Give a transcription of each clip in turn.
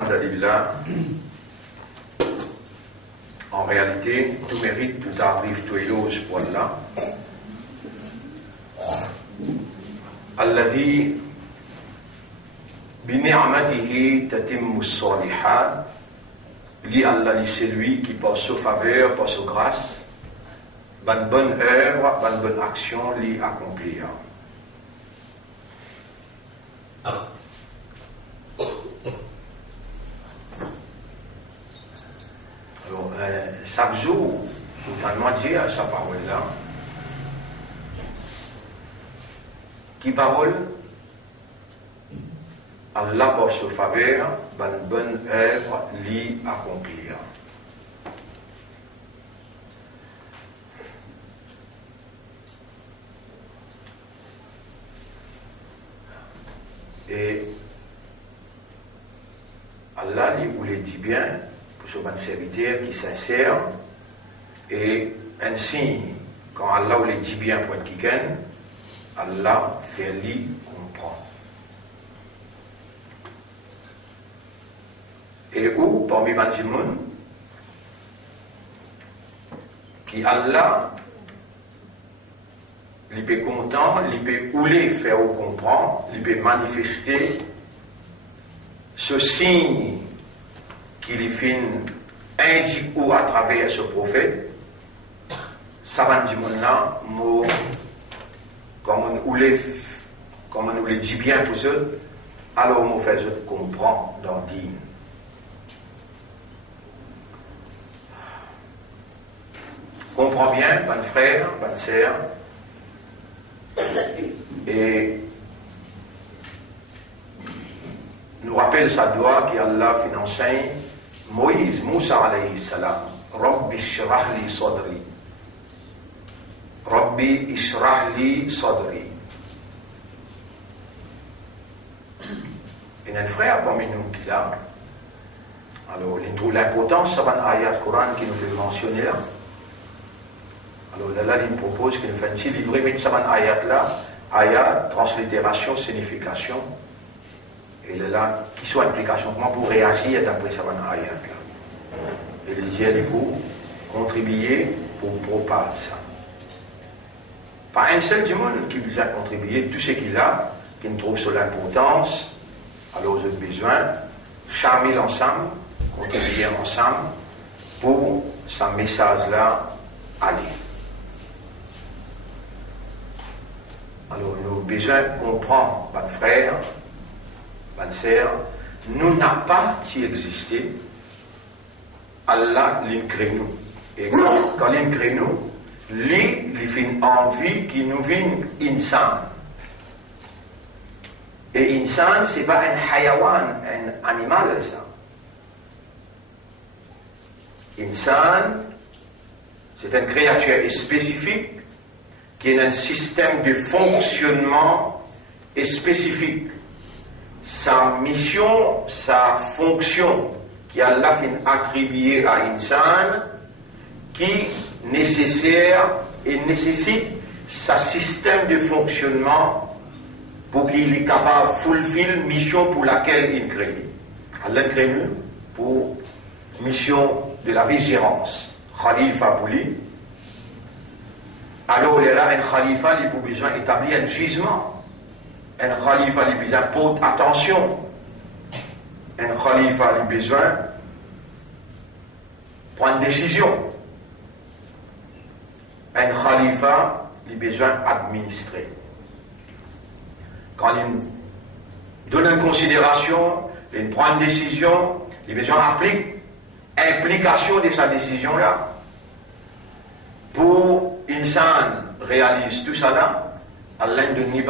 Alhamdulillah, en réalité, tout mérite, tout arrive, tout éloge pour Allah. Alladhi bi ni'matihi tatimmu s-salihat. Li Allah, c'est lui qui par sa faveur, par sa grâce, bonne œuvre, bonne action, li accomplir. Alors, chaque jour, nous allons dire à sa parole-là, qui parole, Allah par sa faveur, bonne œuvre, li accomplir. Et Allah lui voulait dire bien pour ce bon serviteur qui sincère, et ainsi, quand Allah voulait dire bien pour quelqu'un, Allah fait lui comprendre. Et où, parmi les gens, qui Allah, il peut content, il peut ouler faire comprendre, il peut manifester ce signe qu'il fait indique ou à travers ce prophète, ça va dire là, comme on nous le dit bien pour eux, alors on fait comprendre dans le dîme. Comprends bien, bon frère, bonne sœur, et nous rappelle sa doigt qu'Allah enseigne Moïse, Moussa alayhi salam, Rabbi ishrah li sadri. Rabbi ishrah li sadri. Il y a un frère parmi nous qui l'a. Alors, il trouve l'importance de l'ayat Coran qui nous fait mentionner là. Alors là, il nous propose qu'il nous fasse livrer avec cette ayat-là, ayat, translittération, signification, et là, qui soit implication, comment pour réagir d'après cette ayat-là. Et les yeux pour contribuer pour propager ça. Enfin, un seul du monde qui vous a contribué, tout ce qu'il a, qui nous trouve sur l'importance, alors vous avez besoin, charmer l'ensemble, contribuer ensemble, pour ce message-là aller. Alors, nous avons besoin de comprendre, mon frère, ma sœur, nous n'avons pas existé. Allah l'a créé nous. Et quand il crée nous, il fait une envie qui nous vient insan. Et insan, ce n'est pas un hayawan, un animal, ça. Insan, c'est une créature spécifique qui a un système de fonctionnement spécifique. Sa mission, sa fonction, qui Allah fait attribuer à Insan, qui nécessaire et nécessite sa système de fonctionnement pour qu'il est capable de fulfill la mission pour laquelle il crée. Allah crée nous pour mission de la vigilance. Khalifa pour lui. Alors il y a un khalifa qui a besoin d'établir un jugement. Un khalifa qui a besoin de porter attention. Un khalifa qui a besoin de prendre une décision. Un khalifa qui a besoin d'administrer. Quand il donne une considération, il prend une décision, il a besoin d'appliquer implication de sa décision-là. Pour Insan réalise tout ça là, Allah donne une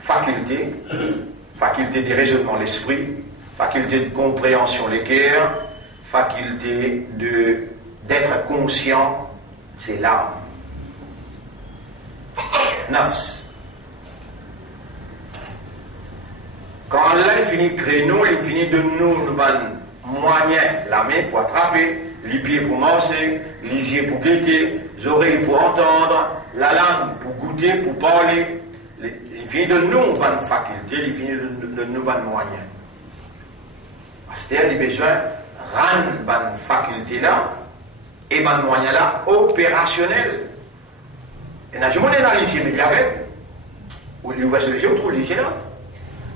faculté de raisonnement l'esprit, faculté de compréhension les cœurs, faculté d'être conscient, c'est l'âme. Nafs. Quand Allah finit de créer nous, il finit de nous moyen, la main pour attraper, les pieds pour marcher, les yeux pour guetter, les oreilles pour entendre, la langue pour goûter, pour parler. Il finit de nous une faculté, il finit de nous un moyen. C'est-à-dire, il a besoin de rendre une faculté là et un moyen là opérationnel. Et n'a jamais dans les yeux, mais il y avait. Ou il ouvre sur les yeux, ou trouve les yeux là.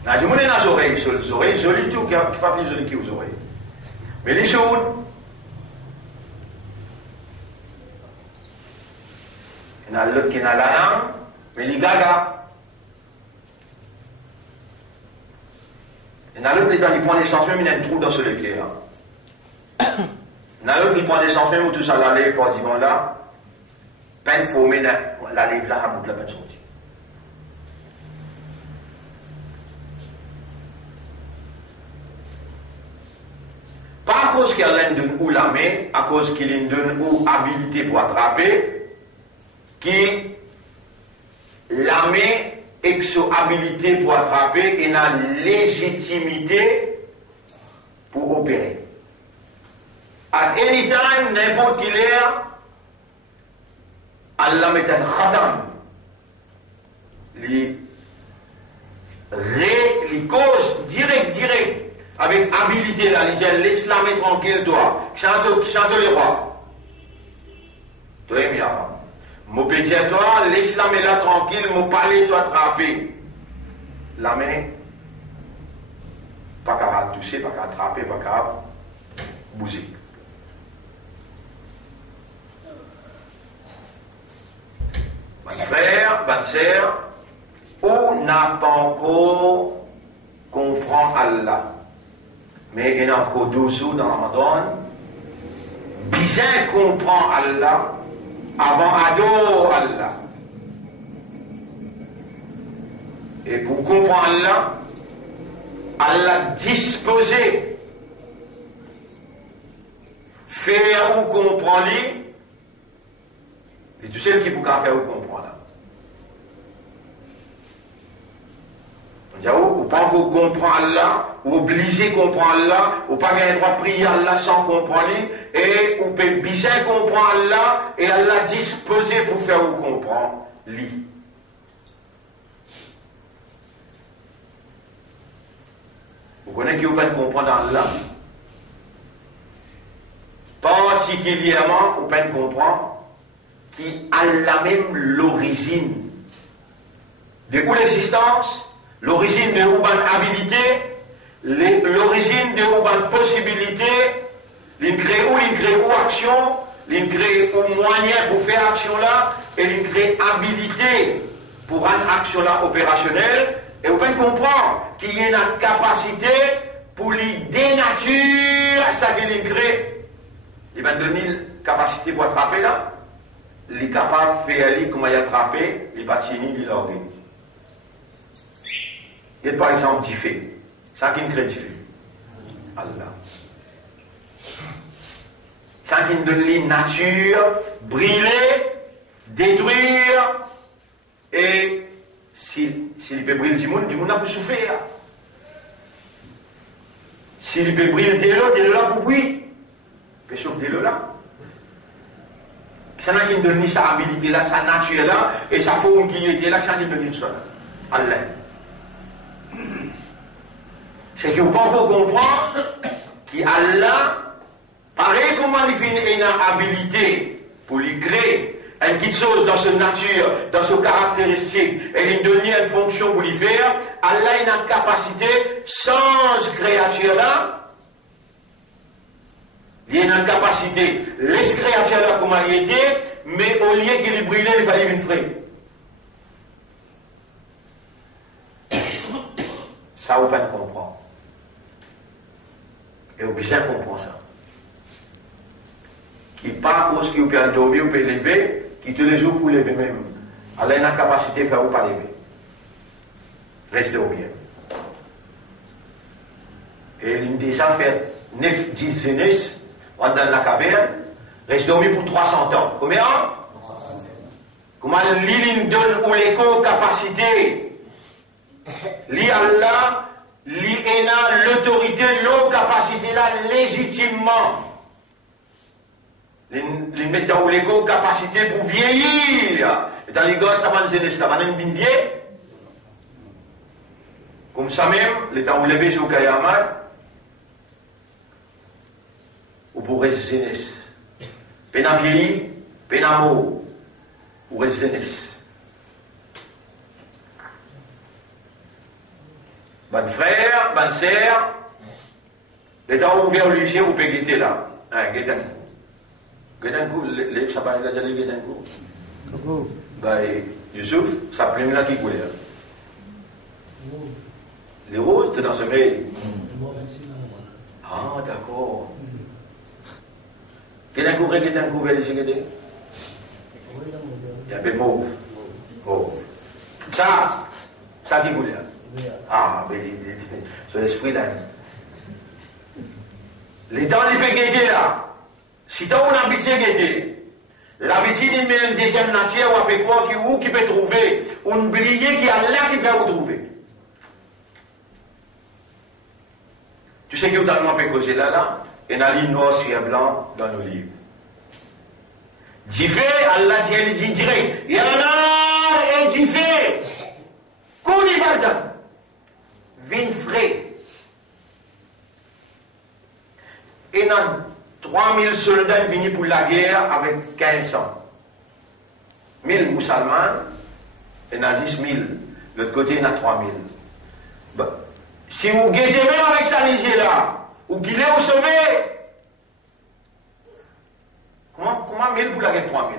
N'a jamais dans les oreilles, sur les oreilles, joli tout, qui fait plus joli que aux oreilles. Mais les choses, il y en a l'autre qui est dans la langue, mais les gaga. Il y en a l'autre qui prend des sens même, il y a un trou dans ce éclair. Il y en a l'autre qui prend des sens même, où tout ça l'allait, pour dire là, peine faut mettre la lèvre là, à bout de la peine sortie. Pas à cause qu'elle donne ou la main, à cause qu'il donne ou habilité pour attraper, qui la main et que son habilité pour attraper et la légitimité pour opérer. À any time, n'importe quelle heure, Allah met un khatam. Les causes direct, avec habilité là, l'islam est tranquille, toi. Chante le roi. Toi, bien. Mon petit toi, l'islam est là tranquille, mon palais toi attraper. La main, pas qu'à toucher, pas qu'à attraper, pas qu'à bouger. Mon frère, ma sœur, on n'a pas encore comprend Allah. Mais il y a encore 12 jours dans Ramadan. Bien comprend Allah avant adorer Allah. Et pour comprendre Allah, Allah disposé faire ou comprendre et tout ce qui peut faire ou comprendre. Ou pas qu'on comprend Allah, ou obligé de comprendre Allah, ou pas qu'il droit de prier Allah sans comprendre, et ou peut bien comprendre Allah, et Allah disposé pour faire ou comprendre lui. Vous connaissez qui vous pouvez comprendre Allah? Particulièrement, vous pouvez comprendre qui Allah même l'origine de où l'existence, l'origine de une habilité, l'origine de une possibilité, l'incrée ou action, l'incrée ou moyen pour faire action là, et l'incrée habilité pour rendre action là opérationnelle, et vous pouvez comprendre qu'il y a une capacité pour les dénature ça qu'il l'incrée. Il va donner une capacité pour attraper là, il est capable de faire comment il attraper, il va finir, il l'organise. Il y a par exemple du fait. Ça qui crée du fait. Allah. Ça qui donne la nature, brûler, détruire, et s'il peut brûler du monde n'a plus souffert. S'il peut brûler de l'eau là pour oui. Il peut souffrir de l'eau là. Ça n'a qui donne sa habilité là, sa nature là, et sa forme qui était là, ça qui donne ça. Allah. C'est que vous pouvez comprendre qu'Allah, pareil comme il fait une habilité pour lui créer une petite chose dans sa nature, dans ses caractéristiques, et lui donner une fonction pour lui faire, Allah a une capacité sans créature là, il y a une capacité, laisse créature là comme elle était, mais au lieu qu'il brûle, il va lui une frais. Ça, vous pouvez comprendre. Et vous bien comprendre ça. Qui pas cause qui vous peut dormir, vous pouvez lever, qui tous les jours vous lever même. Allah a une capacité de faire ou pas lever. Restez au bien. Et il a déjà fait 9-10 jeunesse dans la caverne, reste dormi pour 300 ans. Combien? Comment l'île donne ou l'écho capacité? Li Allah, li ena l'autorité, l'eau capacité là légitimement. Les mettre dans l'écho capacité pour vieillir. Et dans les gars, ça va nous aider, ça va nous vieillir. Comme ça même, les temps où les sur Kayamat, pour rester jeunesse. Pena vieilli, pena mort, ou rester jeunesse. Bonne frère, bonne sœur, les temps ouvert le lycée, vous pouvez guetter là. Hein, guetter un coup. Guetter un coup, les sabats, il a déjà dit guetter un coup. Bah, Youssouf, ça plume là qui coule. Les roses, t'es dans ce mail. Ah, d'accord. Guetter un coup, guetter un coup, vous allez guetter. Il y a des mauves. Oh. Ça qui coule. Ah, mais c'est l'esprit là. Les temps, les peut guetter là. Si tu as une habitude guetter, l'habitude est une deuxième nature ou avec quoi qui peut trouver une brillée qui a là qui va vous trouver. Tu sais que vous avez causer là, et on a ligne noir sur blanc dans nos livres. D'y fait, Allah dit direct, il y en a et d'y fait. Qu'on y va dedans. Vin frais. Et dans 3000 soldats venus pour la guerre avec 1500. 1000 musulmans, et dans 10 000. L'autre côté, il y en a 3000. Bon. Si vous guettez même avec sa lignée là, ou qu'il est au sommet, comment 1000 pour la guerre 3000?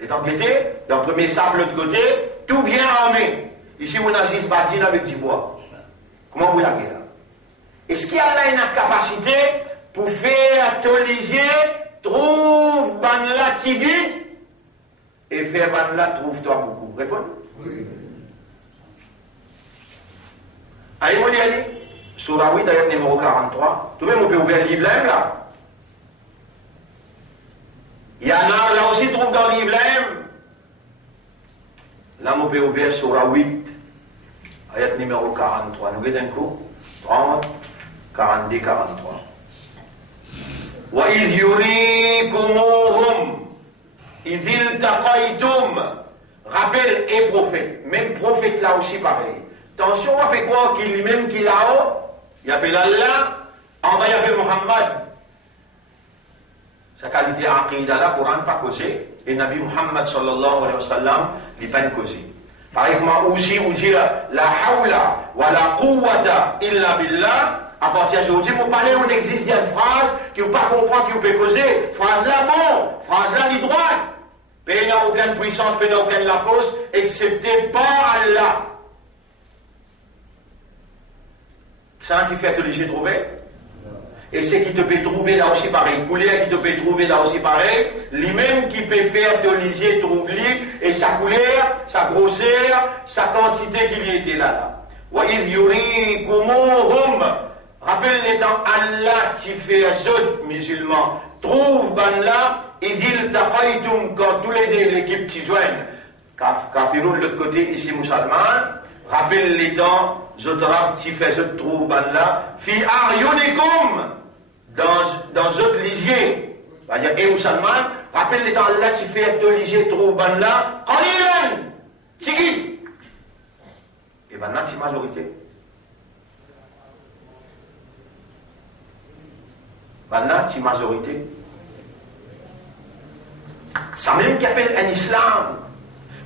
Étant guetté, dans le premier sac, l'autre côté, tout bien armé. Ici, on a 6 bâtiments avec du bois. Comment vous la guerre? Est-ce qu'il y a là une capacité pour faire toliger, trouve ban la tigui et faire ban la trouve-toi beaucoup? Répondez. Oui. Allez, mon allez. Surah 8, ayat numéro 43. Tout le monde peut ouvrir le livre là. Il y en a là aussi, trouve dans le livre là. Là, on peut ouvrir Surah 8, ayat numéro 43. Nous regardons un coup. 30, 42, 43. وَإِذْ يُرِيكُمُوهُمْ إِذِ الْتَقَيْتُمْ. Rappel et prophète. Même prophète là aussi pareil. Attention, on fait quoi qu'il lui-même qui là-haut, il appelle Allah, envoyé avec Muhammad. Sa qualité aqida là, Coran pas causé, et Nabi Muhammad sallallahu alayhi wa sallam, il pas causé. Pareil comment aussi vous dire la hawla wa la quwwata illa billah. À partir d'aujourd'hui, vous parlez, on existe une phrase qui vous pas comprendre, qui vous peut causer. Phrase là bon, phrase là ni droite. Mais n'a aucune puissance, mais n'a aucune la force, excepté par Allah. C'est un qui fait obligé de trouver. Et c'est qui te peut trouver là aussi pareil. Couleur qui te peut trouver là aussi pareil. Lui-même qui peut faire obligé de trouver et sa couleur, sa grosseur, sa quantité qui lui était là. Wa il yurikumuhum. Rappelle les temps, Allah qui fait un autres musulmans. Trouve ban là, il dit taqaytum quand tous les deux l'équipe qui joignent. Kafirou de l'autre côté, ici musulman. Rappelle les temps, Zotrab qui fait autres trouve ban là. Fi aryunikum. Dans autres lisiers. C'est-à-dire, et musulman, rappelle les temps, Allah qui fait deux lisiers trouve ban là. Qalilan. Tiki. Et ben là, c'est majorité. Maintenant, c'est majorité. Ça même qui appelle un islam.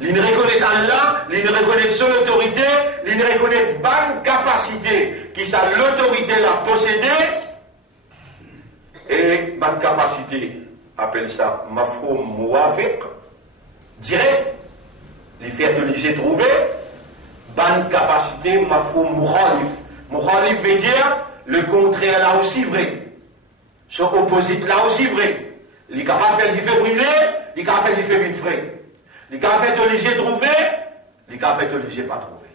Il ne reconnaît Allah, il ne reconnaît son autorité, il ne reconnaît bonne capacité qui ça l'autorité l'a possédée. Et bonne capacité, appelle ça mafroum muwafiq, direct, les faire de l'IG trouver. Bonne capacité, mafroum mukhalif. Mukhalif veut dire le contraire là aussi vrai. Son opposite là aussi vrai. Il est capable de faire du fait brûler, il est capable de faire vite frais. Il est capable de léger trouver, il est capable de léger pas trouver.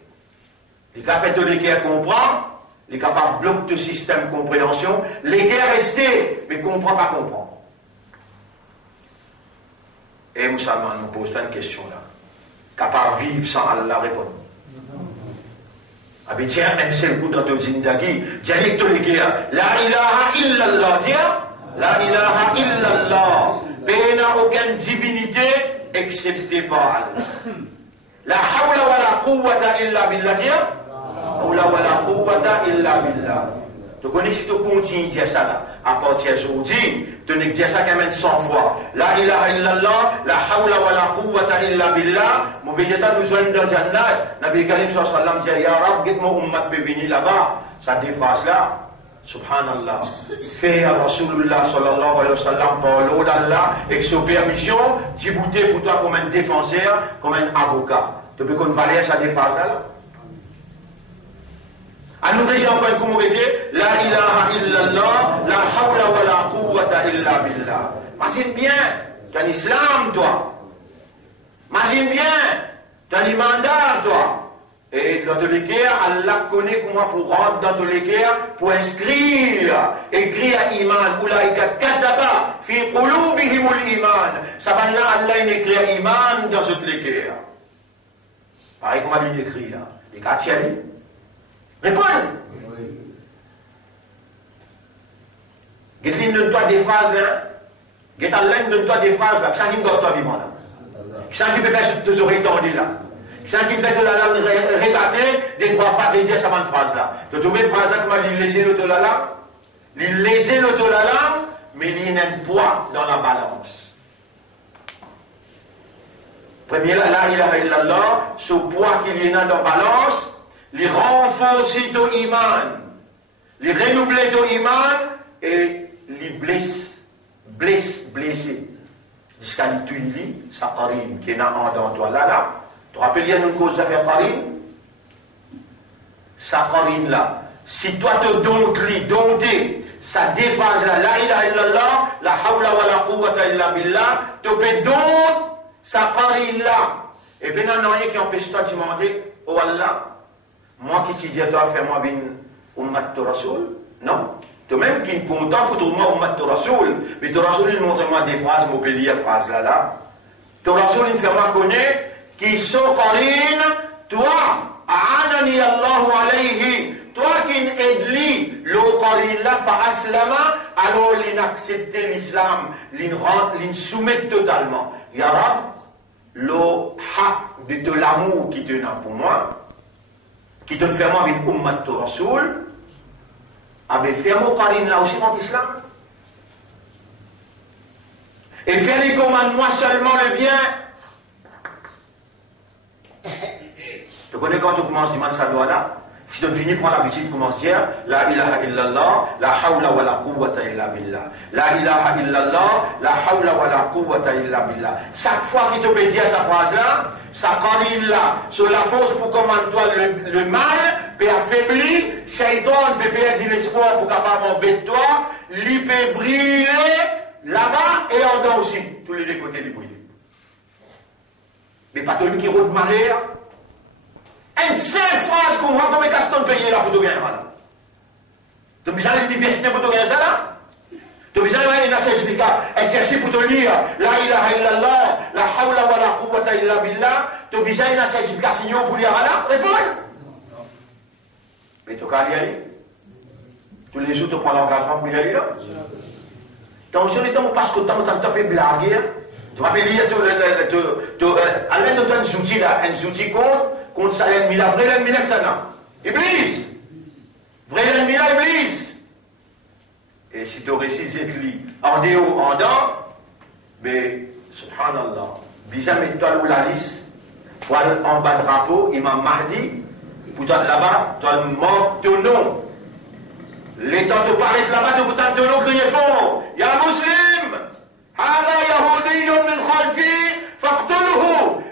Il est capable de léger comprendre, il est capable de bloquer le système de compréhension, léger rester, mais comprend pas comprendre. Et Moussalman nous pose une question là. Capable de vivre sans Allah répondre. Ah ben tiens, un seul coup dans ton zindagi, dialecte léger, la ilaha illallah, tiens, la ilaha illallah, il n'y a aucune divinité excepté par Allah. La hawla wa la quwwata illa billah, tiens, hawla wa la quwwata illa billah. Tu connais si tu continues de dire ça là, à partir d'aujourd'hui, tu ne dis ça quand même 100 fois. La ilaha illallah, la hawla wa la quwwata illa billah, mon végétal nous joigne dans Jannat. Nabi Karim sallallahu alayhi wa sallam dit, Ya Rab, get mon ummat peut venir là-bas. Ça des phrases là. Subhanallah. Fait à Rasulullah sallallahu alayhi wa sallam par l'eau d'Allah et que sous permission, débouter pour toi comme un défenseur, comme un avocat. Tu peux qu'on valait ça des phrases là. À nous déjà encore comme la ilaha illallah, la hawla wa la quwwata illa billah. Imagine bien, tu as un islam toi. Imagine bien, tu as un mandat toi. Et dans tous les guerres, Allah connaît comment pour rentrer dans tous les guerres, pour écrire à iman, ulaika kataba fi qulubihimul iman. Ça va là, Allah il écrit à iman dans toutes les guerres. Pareil comment il écrit là. Les gars, tiens, réponds. Get-il donne-toi des phrases là. Get-Allah donne-toi des phrases là. Ça qui me donne toi vivant là. Ça qui peut faire sur tes oreilles tendues là. Ça qui fait que la langue régatée, des trois fois de dire cette phrase là. Tu trouves une phrase là qui m'a dit léger l'auto la langue. Il léger l'auto la langue, mais il y a un poids dans la balance. Premier là, la ilaha illallah, ce poids qu'il y a dans la balance, les renforcer ton iman, les renouveler ton iman et les blesser. Jusqu'à les tuiler, sa qarine qui est dans toi là. Tu te rappelles, il y a une cause d'affaire qarine? Sa qarine là. Si toi te dompter, ça défase là, la ilaha illallah, la hawla wa la quwwata illa billah, tu peux dompter sa qarine là. Et bien, il n'y a rien qui empêche toi de demander, oh Allah, moi qui te dis à toi, fais-moi bien ummat to rasoul. Non. Toi-même qui est content pour trouver ummat to rasoul. Mais to rasoul, il montre-moi des phrases, mon pays, phrases là. To rasoul, il me fait moi connaître qui sont qarine, toi, a'anani Allahu alayhi, toi qui aide-li, le qarine là, fa aslama, alors il accepte l'islam, il soumet totalement. Ya Rab, le haq de l'amour qui te donne pour moi, qui te fait moi avec ummat to rasoul, avait fait mon qarine là aussi dans l'islam. Et faire les commandements seulement le bien. Tu connais quand tu commences à demander ça doit là? Si tu finis par l'habitude, tu commences à dire la ilaha illallah, la hawla wa la quwwata illa billah. La ilaha illallah, la hawla wa la quwwata illa billah. Chaque fois qu'il te peut dire cette phrase-là, ça qarine là, sur la force pour commander toi le mal, peut affaiblir, shaitan peut perdre l'espoir pour capable embêter toi, lui peut briller là-bas et en dedans aussi, tous les deux côtés du briller. Mais pas celui qui roule de malheur. Une seule phrase qu'on voit comme un caston payé là pour te gagner là. Tu as besoin de l'université pour te gagner ça là? Tu as besoin d'un certificat, exercice pour te lire la ilaha illallah, la hawla wa la quwwata illa billah. Tu as besoin d'un certificat signé pour lire là? Réponds. Mais tu as qu'à y aller. Tous les jours tu prends l'engagement pour y aller là. Attention, les temps où passe que le temps où tu as tapé blague. Tu vas me dire, à l'aide de ton outil là, un outil contre ça l'ennemi là, vrai l'ennemi là que ça n'a. Iblis! Vrai l'ennemi là, Iblis! Et si tu réussis cette lit en déo, en dents, mais, subhanallah, bizarre, mets-toi la liste, poil en bas de drapeau, Imam Mahdi, pour toi là-bas, tu as le mort ton nom. Les temps de parler là-bas, tu as ton nom, crier fort. Ya Muslim! هذا يهودي من خلفي فاقتله.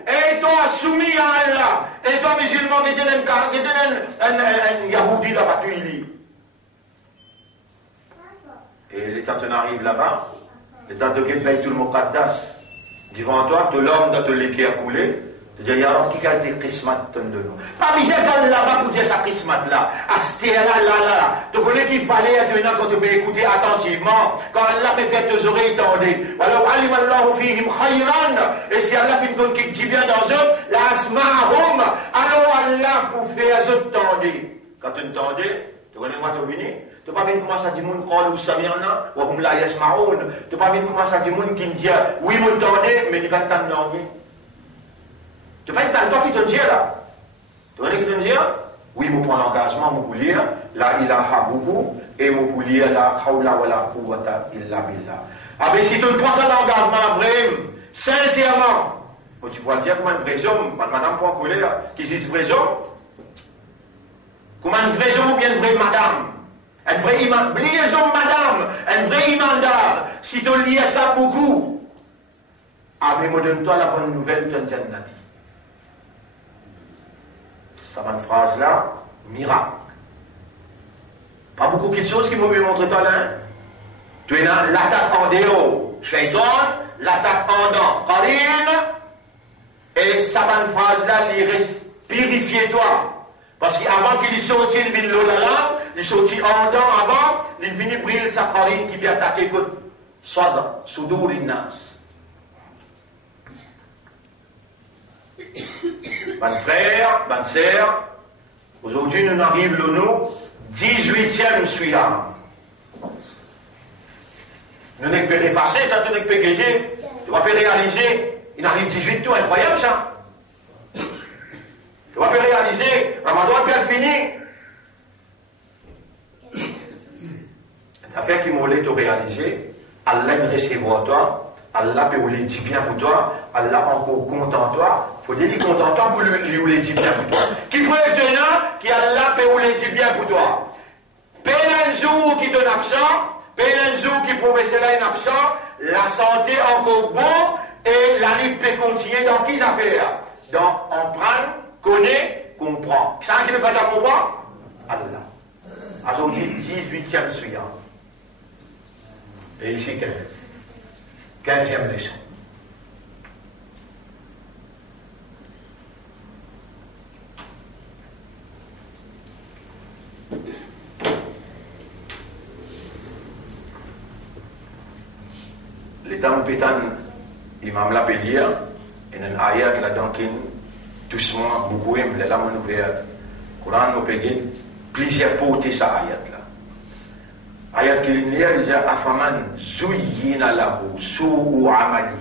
Et toi soumis à Allah. Et toi musulman qui donne un Yahudi là-bas, tu y lis. Et les temps arrivent là-bas, les temps de Baytul Muqaddas, devant toi, de l'homme dans de l'équerre a coulé. Tu dis, ya Rab, qui a été Chrismat de nous? Pas misère quand là-bas pour dire ça Chrismat là. là. Tu connais qu'il fallait maintenant quand tu peux écouter attentivement. Quand Allah fait faire tes oreilles tendues. Alors, alim Allahu fihim khayran. Et si Allah fait une qui dit bien dans eux, la asma'ahum. Alors Allah pour faire eux tendus. Quand tu entendais, tu connais moi tu venu? Tu pas bien commencer à dire moun qalu sami'na wa hum la yasma'un. Tu pas bien commencer à dire moun qui dit oui moun tendez mais il va t'entendre. Tu vas être toi qui te dis là. Tu vois ce que tu veux dire? Oui, vous prenez l'engagement, vous lire la ilaha boubou, et mon poulier la khawla wa la quwwata illa billah. Ah ben si tu prends ça d'engagement, Abraham, sincèrement, tu pourras dire comment un vrai homme, madame point coulé là, qui dit vrai homme, comment un vrai homme ou bien une vraie madame, un vrai imam, oubliez homme madame, un vrai imandar, si tu lis ça beaucoup, ah ben moi donne-toi la bonne nouvelle de Jannati. Ça va une phrase là, miracle. Pas beaucoup de choses qui m'ont montré toi là. Tu es là, l'attaque en déo, shaitan, l'attaque en dents, qarin, et ça va une phrase là, il reste purifié toi. Parce qu'avant qu'il sorti le bin l'olala, il sorti en dents avant, il finit brille sa qarin qui vient attaquer que Sada, Sudur Innas. Mon frère, ma sœur, aujourd'hui nous arrivons le nom 18e celui-là. Nous n'avons pas effacé, quand nous n'avons pas guetté, tu vas pas réaliser. Il arrive 18 tout, incroyable ça. Tu vas pas réaliser, Ramadan est fini. L'affaire qui m'a voulu te réaliser, Allah me recevoir toi. Allah peut vous le dire bien pour toi, Allah encore content toi, il faut dire qu'il est content toi pour lui vous le dire bien pour toi. Qui preuve de là, qui Allah peut vous le dire bien pour toi. Peine un jour qui donne absent, peine un jour qui prouve cela est absent, la santé encore bon, et la vie peut continuer dans qui affaires. Donc, on prend, connaît, comprend. C'est ça qui ne fait pas comprendre? Allah. Aujourd'hui, 18e suivant. Et ici 15. 15e leçon. L'état où pétan, imam la pélia, et un ayat là-dedans qui doucement, beaucoup aiment, les lames ouvertes. Coran nous pégué plusieurs potes sa ayat là. Ayat qui dit, il dit, afaman zuyyina lahu su'u amali.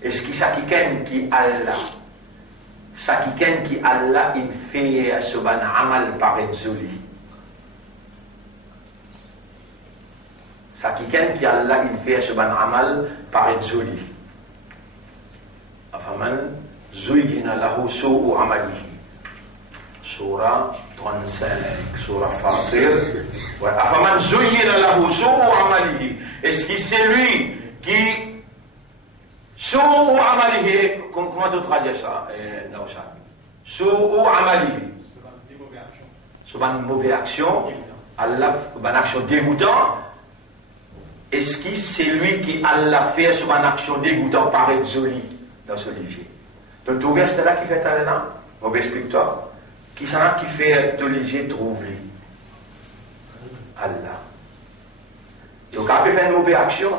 Est-ce que ça qui Allah, ça qui Allah, il fait ce ban amal par zoli. Ça qui Allah, il fait ce ban amal par zoli. Afaman zuyyina lahu su'u amali. Surah 35, Surah Fatir. Ouais. Afaman zuyyina lahu su'u amalihi. Est-ce que c'est lui qui su'u amalihi, comment tu traduis ça, Naoucha? Su'u amalihi. C'est une mauvaise action. Allah, une action dégoûtante. Est-ce que c'est lui qui Allah fait sur une action dégoûtante par être joli dans ce livre? Donc tu ouvres cela qui fait là, on va expliquer toi. Qui s'en a qui fait Toligier trouver Allah. Donc, quand tu fais une mauvaise action,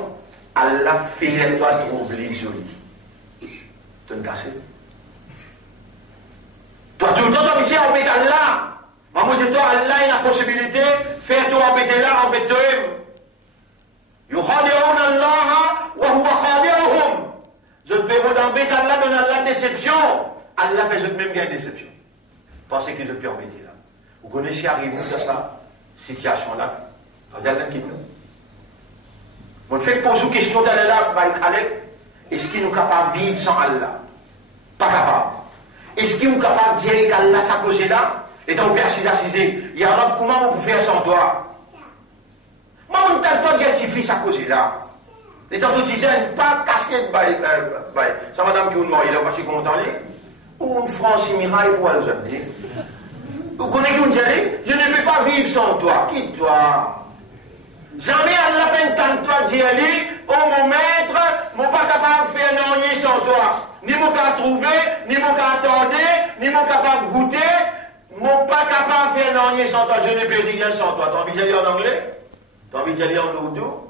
Allah fait toi trouver joli. Tu me casses. Toi, tout le temps, tu es embêté Allah. Moi, je dis, toi, Allah a la possibilité de faire toi embêter là, embêter toi. يخادعون الله وهو خادعهم. Je te peux vous embêter Allah, donne Allah déception. Allah fait même bien déception. Pensez que je peux embêter là. Vous connaissez arriver à cette situation-là. Regardez qui nous. On fait poser une question dans là, est-ce qu'il nous capable de vivre sans Allah? Pas capable. Est-ce qu'il nous capable de dire qu'Allah s'est causé là? Et donc, merci d'assiser. Ya Rab, comment vous pouvez faire sans toi? Moi, on ne t'a pas identifié sa cause là. Et tant que tu disais, pas casser de bail. C'est madame qui vous demande, il a passé comment t'en est? Ou une France miraille pour elle, je dis. Vous connaissez qui vous dit? Je ne peux pas vivre sans toi. Qui toi? Jamais à la peine tant toi d'y aller, oh mon maître, mon pas capable de faire non sans toi. Ni mon capable trouver, ni mon capable attendre, ni mon capable goûter, mon pas capable de faire non sans toi. Je ne peux rien sans toi. T'as envie d'y aller en anglais? T'as envie d'y aller en ourdou?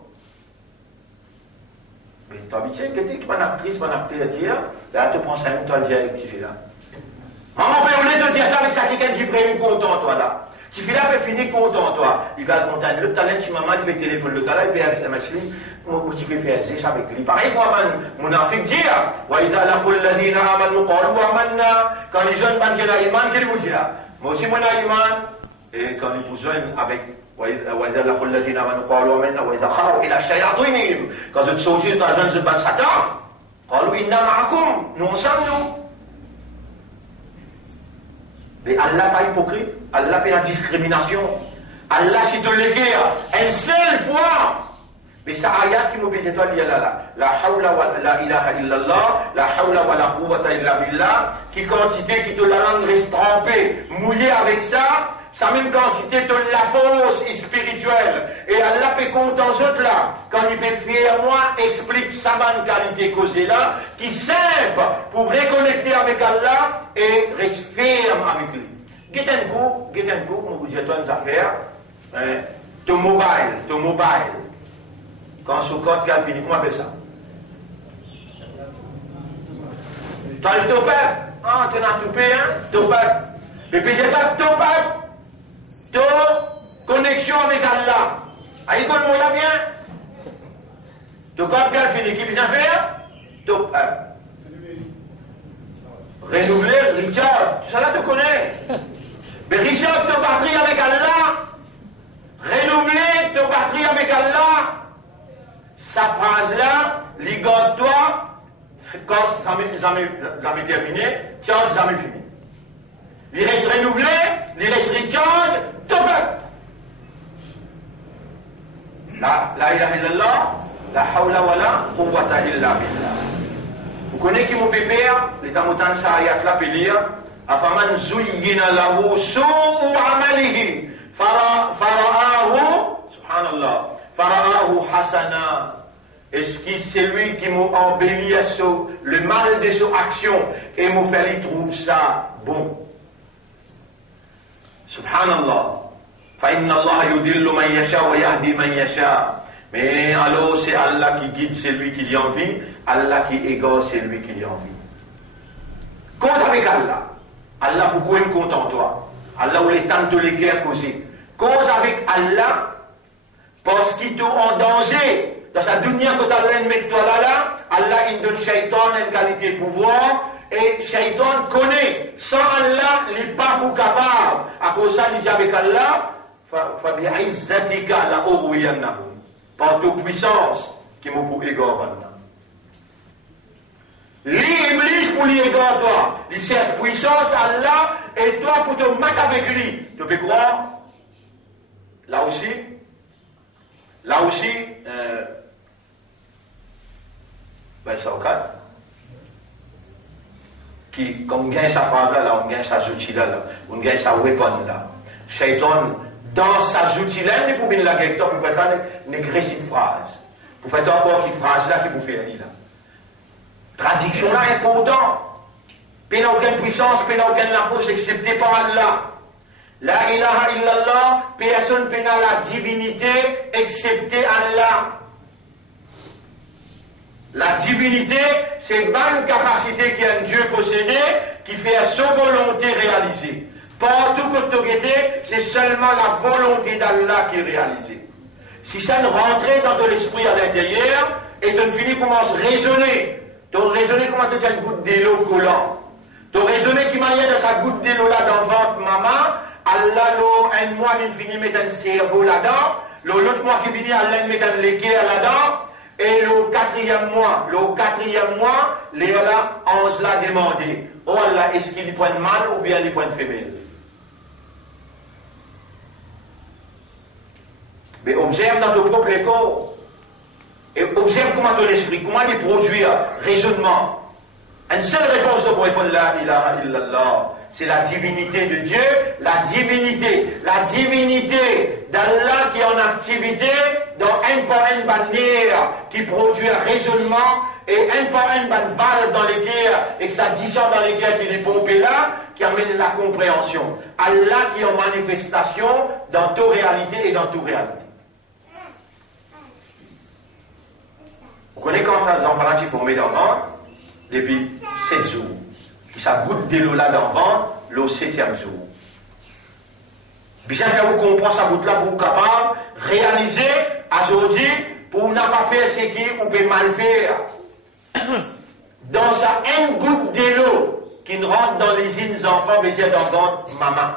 Mais t'as envie de dire que tu es une actrice, une actrice, là, tu prends 5 minutes à le dire avec Tifila. Maman, on peut te dire ça avec ça, quelqu'un qui prend content, toi, là. Tifila peut finir content, toi. Il va être content. Le talent, tu maman, il fait téléphone, le talent, il fait avec sa machine. Moi, tu peux faire ça avec lui. Pareil, moi, mon affique dit, quand les jeunes, ils ont iman, qu'est-ce que vous dites là? Moi aussi, mon iman. Et quand ils vous joignent avec وإذا لقوا الذين آمنوا قالوا آمنا وإذا خلوا إلى شياطينهم quand vous sortez dans un de Satan قالوا إنا معكم nous sommes nous. Mais Allah pas hypocrite, Allah pas une discrimination. Allah si te le guerre une seule fois. Mais ça ayat qui m'oblige toi il y a là la hawla wa la ilaha illallah, la hawla wa la quwwata illa billah, qui quantité qui te la langue reste trempée, mouillée avec ça. Sa même quantité de la force spirituelle. Et Allah peut compter en autres là. Quand il peut faire moi, explique sa bonne qualité causée là, qui simple pour reconnecter avec Allah et reste ferme avec lui. Get un coup, on vous dit une affaire. Ton mobile. Quand ce code qui a fini, comment on appelle ça? T'as le topep? Ah, tu n'as tout payé, hein? Topep. Et puis j'ai pas topep. Connexion avec Allah. Aïe, qu'on m'a bien. Donc, quand quelqu'un finit, qui vient faire? Top 1. Renouveler, Richard, tout ça là, tu connais. Mais Richard, tu batterie avec Allah. Renouveler, tu batterie avec Allah. Sa phrase-là, ligote-toi, quand ça m'est terminé, tiens, ça m'est fini. Il reste renouvelé, il reste Richard, top 1. La ilaha illallah, la hawla wa la quwwata illa billah. Vous connaissez qui mon pépère? Les tamotans sa'ayat la pélir. Afaman zuyyina lahu su'u amalihi. Fara'ahu, subhanallah, fara'ahu hasana. Est-ce que c'est lui qui m'a embelli à le mal de son action et m'a fait lui trouve ça bon? Subhanallah. فإن الله يضل من يشاء ويهدي من يشاء. Mais alors c'est Allah qui guide celui qui lui envie, Allah qui égare celui qui lui envie. Cause avec Allah. Allah pourquoi il compte en toi? Allah où les temps de les guerres causées. Cause avec Allah parce qu'il te en danger. Dans sa dunya que Allah met toi là, Allah il donne shaitan une qualité de pouvoir. Et Shaitan connaît, sans Allah, il n'est pas pour capable. À cause de ça, il dit avec Allah, par toute puissance qui m'a pour égarer maintenant. L'Iblis pour l'égarer toi, il cherche puissance Allah, et toi pour te mettre avec lui. Tu peux croire? Là aussi, ben ça au cas. Qui, quand on gagne sa phrase là, on gagne sa outils là, on gagne sa weapon là. Shaitan, dans sa outils là, il peut venir la guerre, pour faire une agressive phrase. Pour faire encore une phrase là qui vous fait là. Traduction là est important. Puis il n'y a aucune puissance, puis il n'y a aucune force excepté par Allah. La ilaha illallah, personne n'a la divinité excepté Allah. La divinité, c'est une bonne capacité qu'un Dieu possédé qui fait à sa volonté réaliser. Partout que tu es, c'est seulement la volonté d'Allah qui est réalisée. Si ça ne rentrait dans ton esprit à l'intérieur, et tu finis commence à raisonner. Tu raisonner comment tu as une goutte d'eau collant. Tu raisonner qui manière de sa goutte d'eau là dans le ventre maman, Allah l'eau un mois il finit mettre un cerveau là-dedans, l'autre mois qui finit Allah met un l'équerre là-dedans. Et le quatrième mois, les là, ange l'a demandé, oh Allah, est-ce qu'il y prend mâle ou bien il prend femelle? Mais observe dans ton propre corps. Et observe comment ton esprit, comment il produit raisonnement. Une seule réponse pour répondre la ilaha illallah. C'est la divinité de Dieu, la divinité d'Allah qui est en activité dans un par une manière qui produit un raisonnement et un par une valve dans les guerres et que ça descend dans les guerres qui est pompé là, qui amène la compréhension. Allah qui est en manifestation dans toute réalité et dans toute réalité. Vous connaissez comment les enfants là qui font mettre dans le ventre depuis 7 jours. Qui ça goutte de l'eau là dans le ventre, le 7e jour. Bien que vous comprenez ça goutte là pour vous capable réaliser aujourd'hui pour ne pas faire ce qui vous peut mal faire. Dans ça, une goutte de l'eau qui rentre dans les enfants, veut dire dans le ventre maman.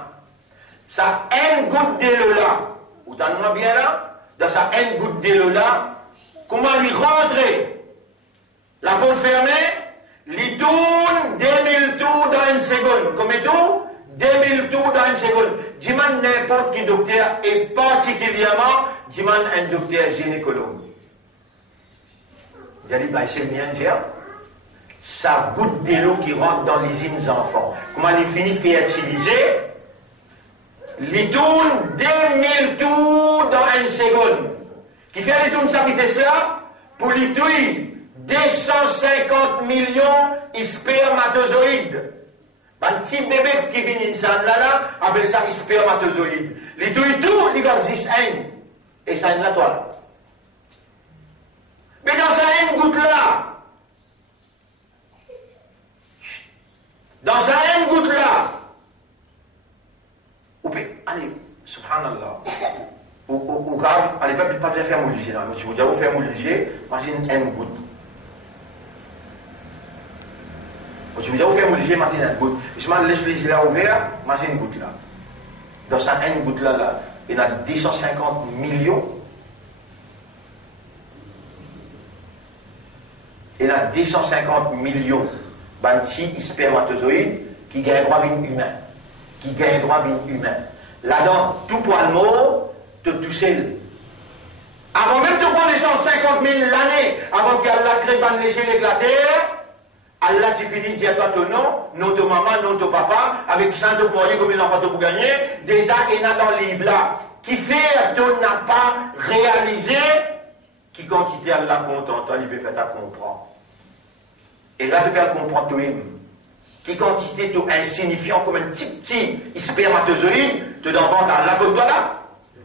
Ça, une goutte de l'eau là, Vous t'en bien là, dans sa haine goutte de l'eau là, comment lui rentrer? La porte fermée, il tourne 2000 tours dans une seconde. Combien de tours? 2000 tours dans une seconde. Dis-moi n'importe qui docteur, et particulièrement, dis-moi un docteur gynécologue. J'ai dit, bah, c'est le mien, dire. Ça goutte de l'eau qui rentre dans les îles enfants. Comment il finit fertiliser? Il tourne 2000 tours dans une seconde. Qui fait les tours de sa vitesse là, pour lui tuer 250 millions de spermatozoïdes. Un petit bébé qui vient insan là, appelle ça spermatozoïde. Les tout, il existe un. Et ça est la toile. Mais dans sa haine goutte là, allez, subhanallah, au cas, allez, pas bien faire mouliger là, si vous avez fait mouliger, imagine une goutte. Si vous avez fait mouliger, imagine une goutte. Si je laisse les yeux là ouverts, imagine une goutte là. Dans sa une goutte là, il y a 250 millions. Il y a 250 millions de spermatozoïdes qui gagnent droit à une humain. Là-dedans, tout poil mort, te toucher. Avant même de prendre les 150 000 l'année, avant qu'Allah crée la terre, Allah tu finis de dire toi ton nom, non ton maman, non ton papa, avec 100 moyens comme il en fait pour gagner, déjà il y a dans le livre là, qui fait ton n'a pas réalisé, qui quantité Allah content, il peut faire ta comprendre. Et là, tu peux comprendre toi-même. Qui quantité tout insignifiant comme un petit spermatozoïde, te demande à la côte là.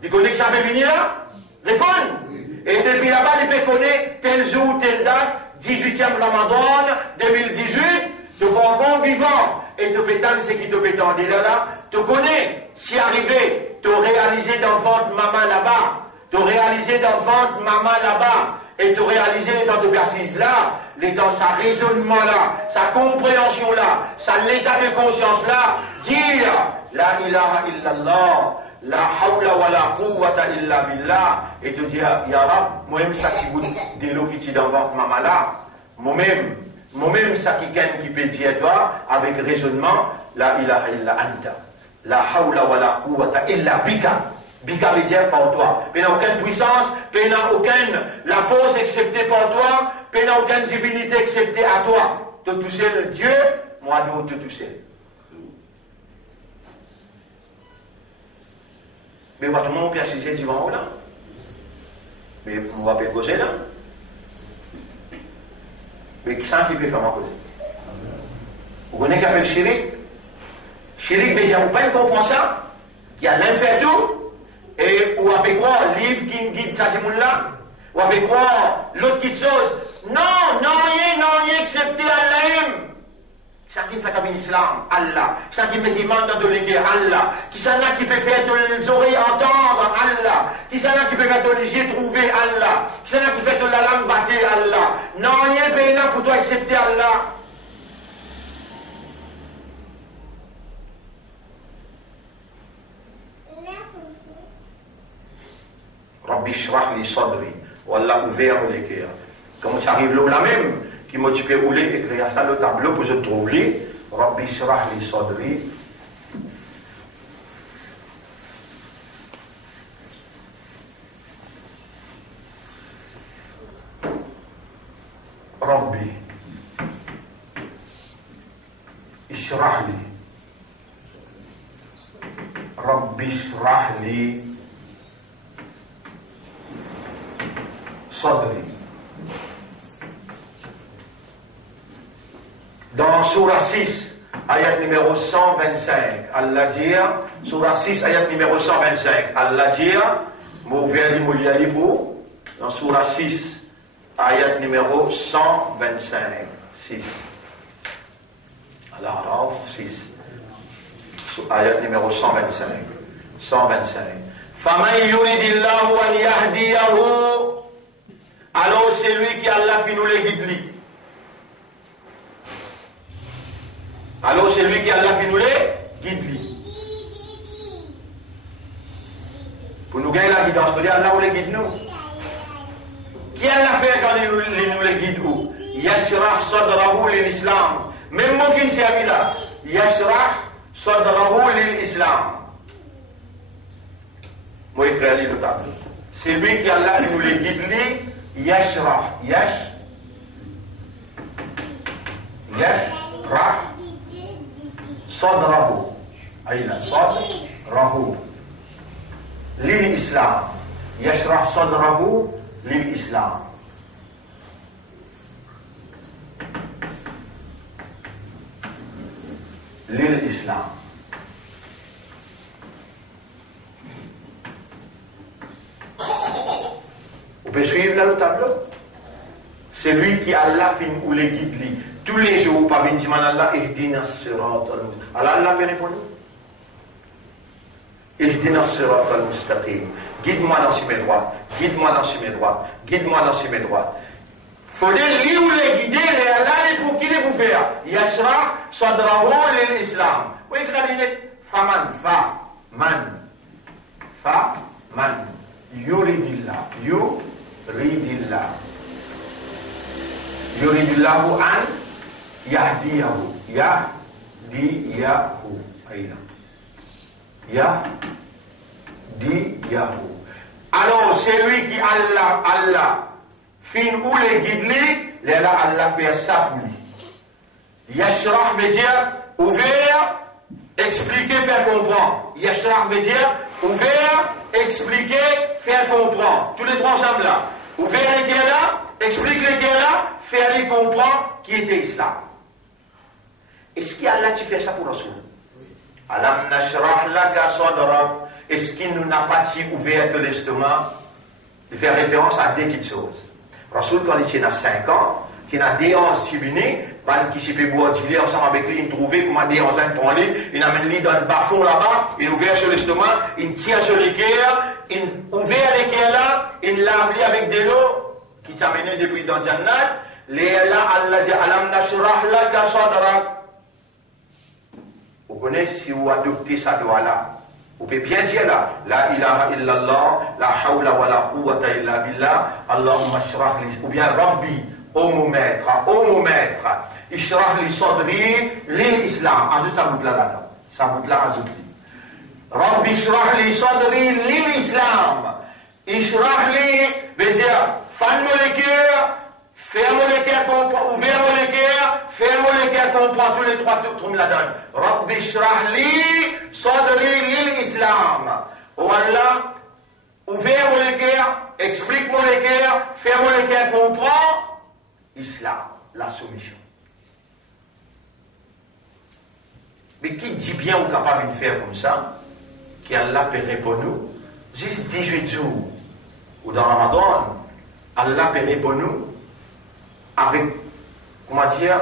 Tu connais que ça peut venir là? Réponds. Et depuis là-bas, il peut connaître tel jour, telle date, 18e Ramadan 2018, tu prends encore vivant. Et tu pétales ce qui te pétale là, tu connais, si arrivé, tu réalisé dans votre maman là-bas, tu réalisé dans votre maman là-bas, et tu réalisé dans de persiste là, dans sa raisonnement là, sa compréhension là, sa l'état de conscience là, dire la ilaha illallah, la hawla wa la quwwata illa billah, et te dire ya Rab, moi-même ça qui goûte de l'eau qui t'y dans votre maman là, moi-même ça qui peut dire toi, avec raisonnement, la ilaha illa anta, la hawla wa la quwwata illa bika. Bika veut dire par toi. Il n'y a aucune puissance, il n'y a aucune la force exceptée par toi, il n'y a aucune divinité exceptée à toi. Tu touches le Dieu, moi d'autre te toucher. Mais tout le monde peut assister du vent là. Mais on va pas causer là. Mais qui s'en qui peut faire ma cause? Vous connaissez qu'à faire le chirik? Chirik veut dire, vous ne comprenez pas ça? Il y a l'un tout. Et ou avec quoi livre qui guide ça là, ou avec quoi l'autre petite chose. Non, rien excepté Allah. Chacun fait comme l'islam, Allah. Chacun me demande de l'éguer, Allah. Qui s'en a qui peut faire les oreilles entendre, Allah. Qui s'en a qui peut faire les yeux trouver, Allah. Qui s'en a qui fait la langue battre, Allah. Non, rien peut là pour toi excepté Allah. Rabbi shrah li sadri, wallah ouvert le cœur. Comment ça arrive là même, qui m'a dit que vous voulez écrire ça le tableau pour se trouver, Rabbi shrah li sadri. Rabbi ishrah li. Rabbi ishrah li sadri. Dans Surah 6, ayat numéro 125, Allah dit, Surah 6, ayat numéro 125, Allah dit, dans Surah 6, ayat numéro 125, 6. Allah, 6. Ayat numéro 125. 125. فَمَنْ يُرِدِ اللَّهُ أَنْ يَهْدِيَهُ. Alors c'est lui qui Allah qui nous les guide. Alors c'est lui qui Allah qui nous les guide. Pour nous gagner la guidance, pour dire Allah, où les guide nous. Qui a l'a fait quand il nous les guide où? Yashrah sadrahu l'islam. Même mot qui ne servi là. Yashrah sadrahu l'islam. Moi, écris le tableau. C'est lui qui Allah nous les guide, lui. Yashrah. Yashrah sadrahu. Aïna, sadrahu. L'islam. Yashrah sadrahu l'islam. L'islam. Vous pouvez suivre là le tableau? C'est lui qui Allah fin ou les guide lui. Tous les jours, par une dimanche, Allah, ihdina sirat al-mustaqim. Allah peut répondre. Ihdina sirat al-mustaqim. Guide-moi dans ces mains droites. Guide-moi dans ces mains droites. Guide-moi dans ces mains droites. Faut dire, lui ou les guider, les Allah, pour qui les vous faire. Yashrah sadrahu l'islam. Oui, gravinet. Faman, man. Yuridillah. Yuridillahu an yahdiyahu. Aïna. Yahdiyahu. Alors, c'est lui qui Allah, fin ou les guide lui, Allah fait ça pour lui. Yashrah veut dire ouvert, expliquer, faire comprendre. Yashrah veut dire ouvert, expliquer, faire comprendre. Tous les trois ensemble là. Ouvert les guerres là, explique les guerres là, faire les comprendre qui était islam. Est-ce qu'Allah tu fais ça pour Rasoul? Alam nashrah laka sadrak. Est-ce qu'il nous n'a pas ouvert que l'estomac? Il fait référence à deux petites choses. Rasoul, quand il a 5 ans, il a des hanches qui viennent, qui s'est fait boire du lait ensemble avec lui, il trouvait comment des hanches pour aller, il amène lui dans le bas-fond là-bas, il ouvert sur l'estomac, il tire sur l'équerre, il ouvert l'équerre là, il lave lui avec de l'eau, qui t'amenait depuis dans Jannat, Allah dit, Alam nashrah laka sadrak. Vous connaissez si vous adoptez ça doigt là. Vous pouvez bien dire là, la ilaha illallah, la hawla wa la quwwata illa billah, Allahumma shrah li, ou bien Rabbi, ô mon maître, ishrah li sadri, l'islam. En tout ça vous là, ça vous là, Rabbi ishrah li sadri, l'islam. Ishrah li, veut dire, fan-moi le cœur, ferme le cœur, ouvert le cœur, ferme le cœur, comprend tous les trois tours la donne. Rabbi ishrah li sadri l'islam. Oh Allah, ouvert le cœur, explique-moi le cœur, ferme le cœur, comprend islam, la soumission. Mais qui dit bien ou capable de faire comme ça, qui Allah paierait pour nous, juste 18 jours, ou dans Ramadan, Allah paierait pour nous, avec, comment dire,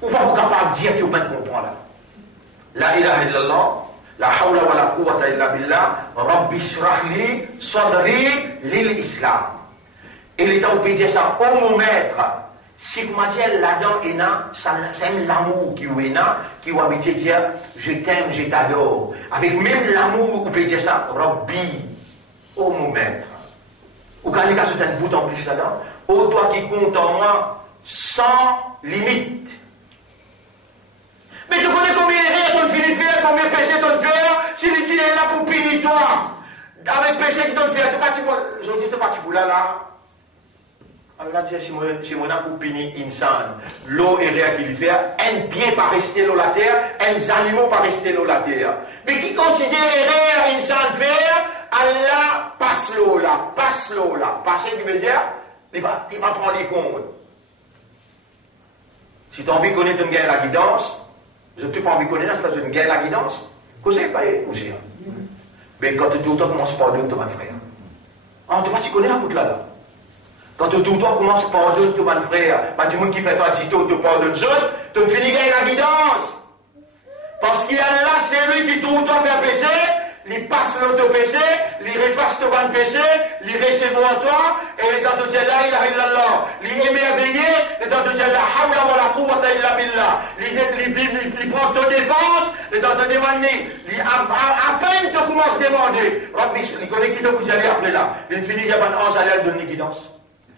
ou pas vous capable de dire que vous pouvez comprendre là. La ilaha illallah, la hawla wa la quwwata illa billah, Rabbi shrah li sadri l'islam. Et l'État vous peut dire ça, oh mon maître, si vous m'avez dit là-dedans, c'est l'amour qui vous est là, qui vous habite dire, je t'aime, je t'adore. Avec même l'amour, vous pouvez dire ça, Rabbi, oh mon maître. Ou quand il y a un bout en plus là-dedans, ô toi qui compte en moi sans limite. Mais tu connais combien de rires t'ont fini de faire, combien de péchés t'ont fait, si tu es là pour punir toi, avec péché que t'ont fait, je dis, t'es parti pour là. Allah dit, si moi là pour punir insan, l'eau et rien qu'il fait, un bien pas rester dans la terre, un animaux pas rester dans la terre. Mais qui considère rien insan faire, Allah passe l'eau là. Passer qui veut dire, il va prendre les comptes. Si tu as envie de connaître une guerre la guidance, je ne t'ai pas envie de connaître parce que une guerre la guidance, qu'est-ce que c'est pas aussi? Mais quand tu commences par deux, ton frère. Ah, tu vas tu connais la route là. Quand tu commences par deux, ton frère, pas du monde qui fait pas du tout, tu parles de autres, tu finis gagner la guidance. Parce qu'il y a là, c'est lui qui tout le temps fait pécher, il passe l'autopéché, il efface ton bon péché, il recevoir toi, et dans tout la ilaha illallah, il émerveillé, et dans tout la hawla wa la quwwata illa billah, il prend ton défense, et dans te demander, à peine tu commences à demander, Rabbi, il connaît qui te vous allez après là, il finit, il y a un ange à l'air de guidance.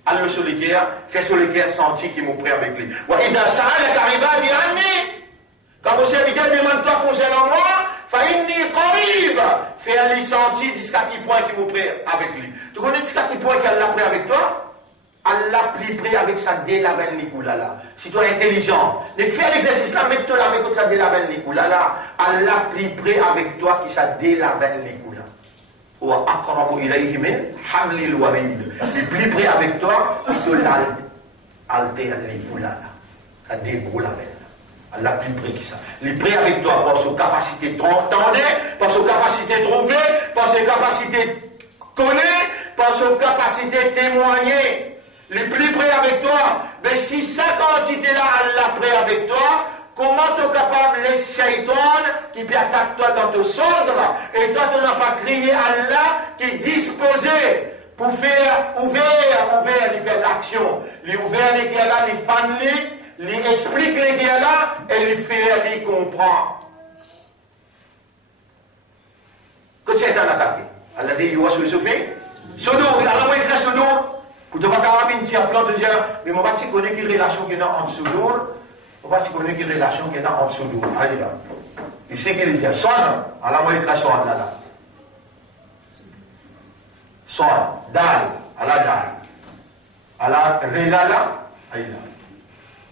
Allah sur les guerres, fait sur les guerres senti qui m'ont pris avec lui. Wa idha sa'alaka ibadi anni, quand vos serviteurs demandent toi concernant moi, fa inni qarib, fait un senti jusqu'à qui point qui m'ont pris avec lui. Tu connais jusqu'à qui point qu'elle l'a pris avec toi? Allah pris pris avec sa délaven Nicoulala. Si tu es intelligent, ne fais l'exercice là, mets-toi là avec sa délaven Nicoulala. Allah pris avec toi qui sa délaven Nicoulala. Ou aqrabu ilayhi min hablil warid. Il plus près avec toi que l'alter Nicoulala. Ça déboule la veine. Allah plus près que ça. Il est prêt avec toi par sa capacité d'entendre, par sa capacité de trouver, par sa capacité de connaître, par sa capacité de témoigner. Il est plus près avec toi. Mais si cette entité-là, Allah prêt avec toi, comment tu es capable de laisser Shaitan qui peut attaquer toi dans ton cendre et toi tu n'as pas crié Allah qui est disposé pour faire ouvert, il fait l'action. Il ouvert les gars là, les fans, il explique les gars là et il fait, il comprend. Que tu es en attaqué. Allah dit, il va se souffler. Sodo, il a envoyé un sodo. Pour ne pas avoir une petite plante de dire, mais moi, je connais quelle relation qu'il y a entre sodo. On va se connaître quelle relation qu'il y a entre sodo. Allez là. Il sait qu'il dit, son, à la moitié de la son là. Son, dal, à la dal. À la relala, allez là.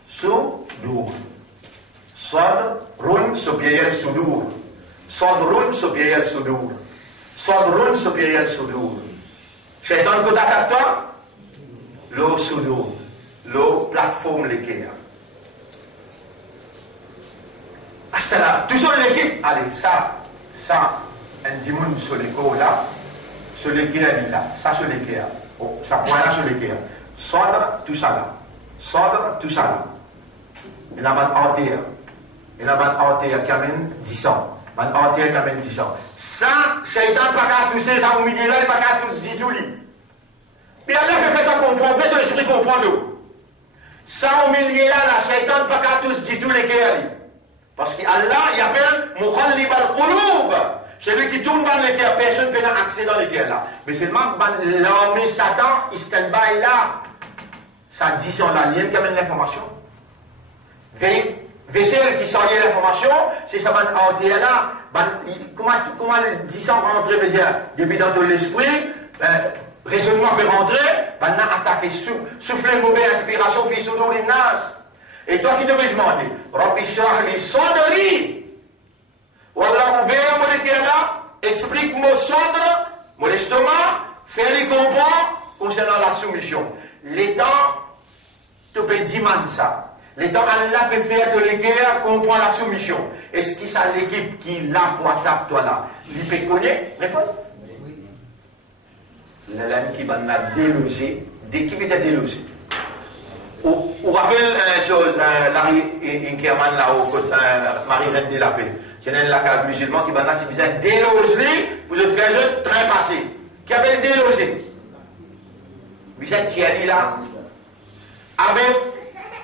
Sudur. Sod, run, sopiel, sudur. Sod, run, sopiel, sudur. Sod, run, sopiel, sudur. Shaitan, côté à toi, l'eau sudur. L'eau plateforme l'équerre. Astana, toujours l'équipe, allez, ça, un dimanche sur l'école là, sur l'équerre là, ça sur l'équerre. Oh, ça point là sur l'équerre. Sodre, tout ça là. Sodre, tout ça là. Il y a un entière. Il y a un entière qui amène 10 ans. Un entière qui amène 10 ans. Ça, Shaitan n'a pas qu'à tous ça au milieu là, il n'a pas qu'à tous dire tout lui. Puis Allah fait ça comprendre, fait l'esprit comprendre. Ça au milieu là, Shaitan n'a pas qu'à tous dire tout les guerres. Parce qu'Allah, il appelle Mukhallib al-Qulub. Celui qui tourne dans les guerres, personne ne peut accéder dans les guerres là. Mais seulement l'armée Satan, il stand-by là. Ça dit son alien qui amène l'information. Vaisselle qui s'enlève l'information, c'est ça va entrer là. Comment dit ça va rentrer, depuis dans l'esprit, raisonnement peut rentrer, maintenant attaquer, souffler mauvaise inspiration, fils ou nas. Et toi qui devais demander, Rabbi Shrah li Sadri, Wallah ouvert mon équerre, explique-moi Sadr, mon estomac, fais-les comprendre concernant la soumission. Les temps, tu peux dire ça. Les temps, Allah peut faire que l'équerre comprend la soumission. Est-ce qu'il y a l'équipe qui l'a pour attaquer toi là? Il peut connaître? Réponds. L'élève qui va la déloger, dès qu'il était délogé. Vous rappelez Larry Inkerman là au côté Marie-Reine de la Paix. C'est un lacage musulman qui va déloger, vous êtes fait très passé. Qui avait délogé. Vous êtes Thierry là. Avec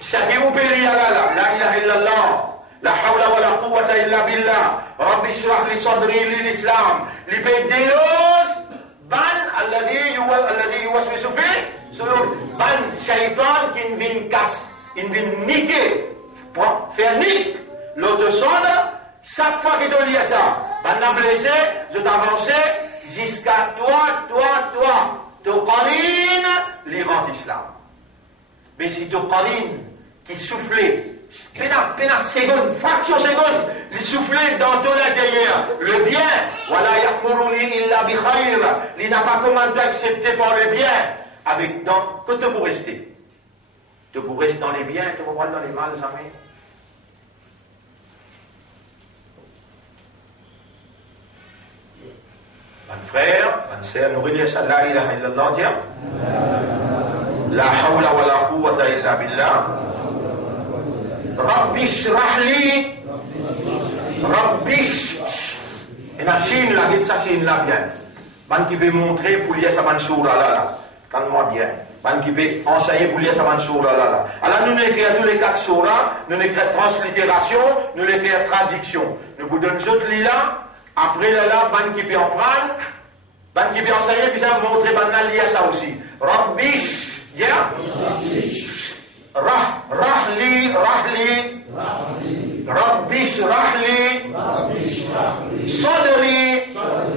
Shahirou Peli là, la ilaha illallah. La hawla wa la quwwata illa billah. Rabbi shrah li sadri li l'islam. Li paix déloge. Ban alladhi yuwaswisu fi. Ban shaitan qui vient casse, il vient niquer, faire nique l'autre sonde, chaque fois qu'il te lit ça, ban l'a blessé, je t'avance jusqu'à toi, te qarine, l'Iran d'Islam. Mais si te qarine, qui soufflait, pénal seconde, fraction seconde, il soufflait dans ton intérieur, le bien, voilà, ya'muruni illa bi khayr, il n'a pas commandé accepté par le bien. Avec que tu pour rester. Tu pour rester dans les biens, tu pour aller dans les mal, jamais. Mon frère, mon sœur, nous redisons ça, la ilaha illallah, tiens. La hawla wa la quwwata illa billah. Rabbi shrah li. Rabbi Et la Chine, là, ça Chine là bien. Man qui veut montrer pour lire ça man soura là. Calme-moi bien. Man qui veut enseigner pour lire ça man soura là. Alors nous écrivons tous les 4 soura, nous écrivons translittération, nous écrivons traduction. Nous vous donnons autres là. Après là, man qui veut en prendre, man qui veut enseigner, puis ça vous montrer man lire ça aussi. Rabbish, yeah. Rahli. Rabbi shrah li sadri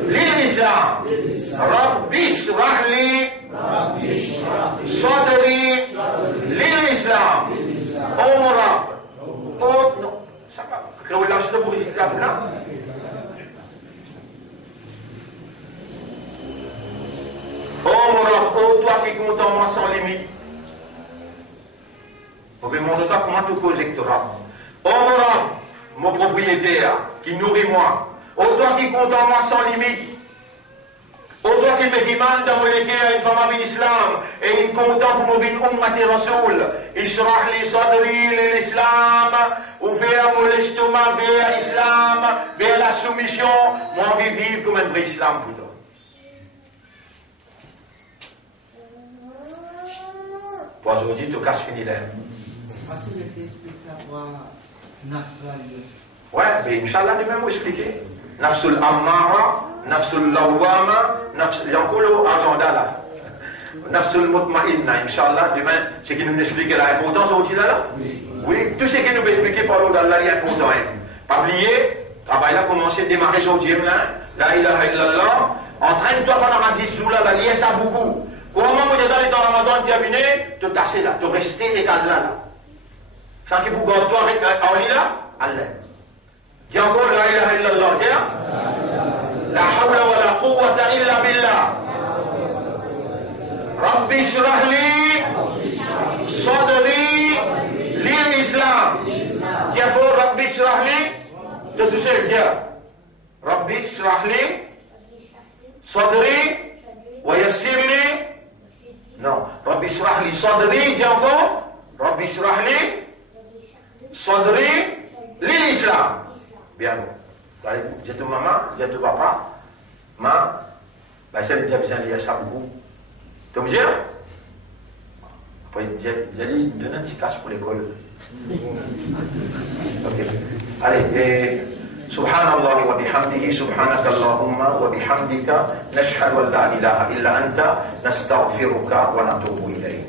lil Islam. Rabbi shrah li sadri lil Islam. Oh mon Rab. Oh non. Ça va. Créons la chose pour réciter là. Oh mon Rab. Oh toi qui comptes en moi sans limite. Vous pouvez montrer comment tout cause électoral. Oh mon propriétaire qui nourrit moi. Oh toi qui compte en moi sans limite. Oh toi qui me demande d'envoyer une femme à l'islam et une content pour m'ouvrir une ummati rasoul. Ishrah li sadri l'islam. Ouvert mon estomac vers l'islam, vers la soumission. Moi envie de vivre comme un vrai islam pour toi. Pour aujourd'hui, tu casses fini là. Ouais, mais Inch'Allah, nous même expliquer. Nafsul Ammara, Nafsul Lawama, il y a encore l'agenda là. Nafsul Mutma'inna, Inch'Allah, demain, c'est qui nous explique l'importance aujourd'hui là. Oui, tout ce qui nous explique par l'eau d'Allah est important. Pas oublier, travail là, commencer à démarrer aujourd'hui là. La ilaha illallah, entraîne-toi pendant 10 jours là, la liesse à beaucoup. Comment vous êtes dans le Ramadan terminé, te tasser là, te rester égal là. Sans que vous gardez toi en lit là, Allah. Dis encore la ilaha illallah, dis la hawla wa la quwwata illa billah. Rabbi shrah li sadri lil Islam. Dis encore Rabbi shrah li, de tout ça, dis Rabbi shrah li sadri wa yassir li. Non, Rabbi shrah li sadri, dis encore Rabbi shrah li sadri lil Islam. Bien. J'ai tout maman, j'ai tout papa. Ma, j'ai déjà besoin de ça beaucoup. Tu me dis? Après, j'ai dit, donne un petit cash pour l'école. Ok. Allez, et Subhanallah wa bihamdihi, subhanaka Allahumma wa bihamdika, nashhadu an la ilaha illa anta, nastaghfiruka wa natubu ilayk.